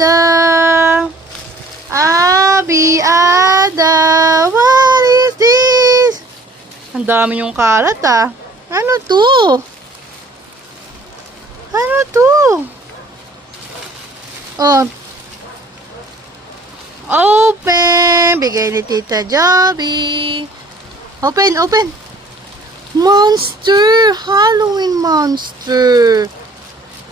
Ada. Abi, Ada. What is this? Ang dami yung kalat ah. Ano to? Ano to? Oh. Open. Bigay ni Tita Joby. Open, open. Monster. Halloween monster.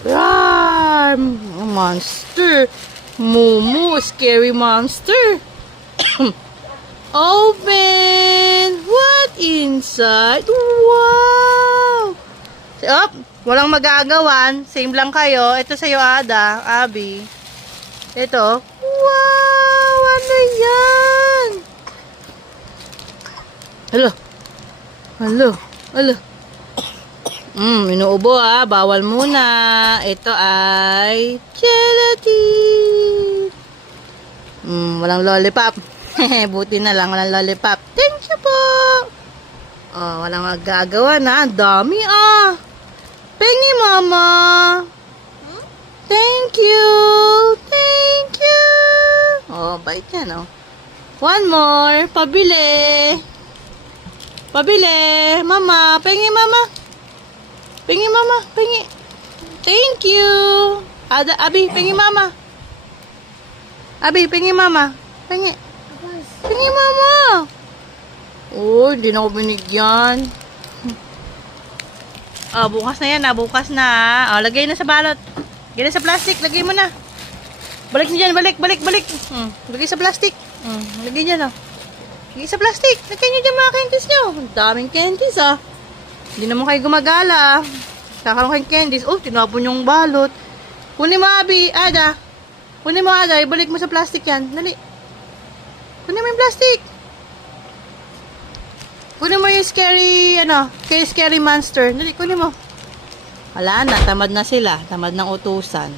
Rar. Monster. Mumu. Scary monster. Open. What inside? Wow. Op. Walang magagawan. Same lang kayo. Ito sa'yo, Ada. Abi. Ito. Wow! Ano yan? Alo. Alo. Alo. Inuubo ah. Bawal muna. Ito ay gelatin. Walang lollipop. Buti na lang. Walang lollipop. Thank you po. Oh, walang magagawa na. Ang dami ah. Pengi mama. Thank you. Thank you. Oh, bait yan, oh. One more. Pabili. Pabili. Mama. Pengi, mama. Pengi, mama. Pengi. Thank you. Ada, Abi, pengi, mama. Abi, pengi, mama. Pengi. Pengi, mama. Oh, hindi na ako binigyan. Oh, bukas na yan, bukas na. Oh, lagay na sa balot. Lagay na sa plastic, lagay mo na. Balik niyo dyan, balik. Lagay sa plastic. Lagay dyan, oh. Lagay sa plastic. Lagay niyo dyan mga candies nyo. Ang daming candies, ah. Hindi naman kayo gumagala. Kakaroon kayong candies. Oh, tinapon yung balot. Kunin mo, Abi, Ada. Kunin mo, Ada. Ibalik mo sa plastic yan. Dali. Kunin mo yung plastic. Kunin mo yung scary monster. Dali, kunin mo. Wala na, tamad na sila. Tamad ng utusan.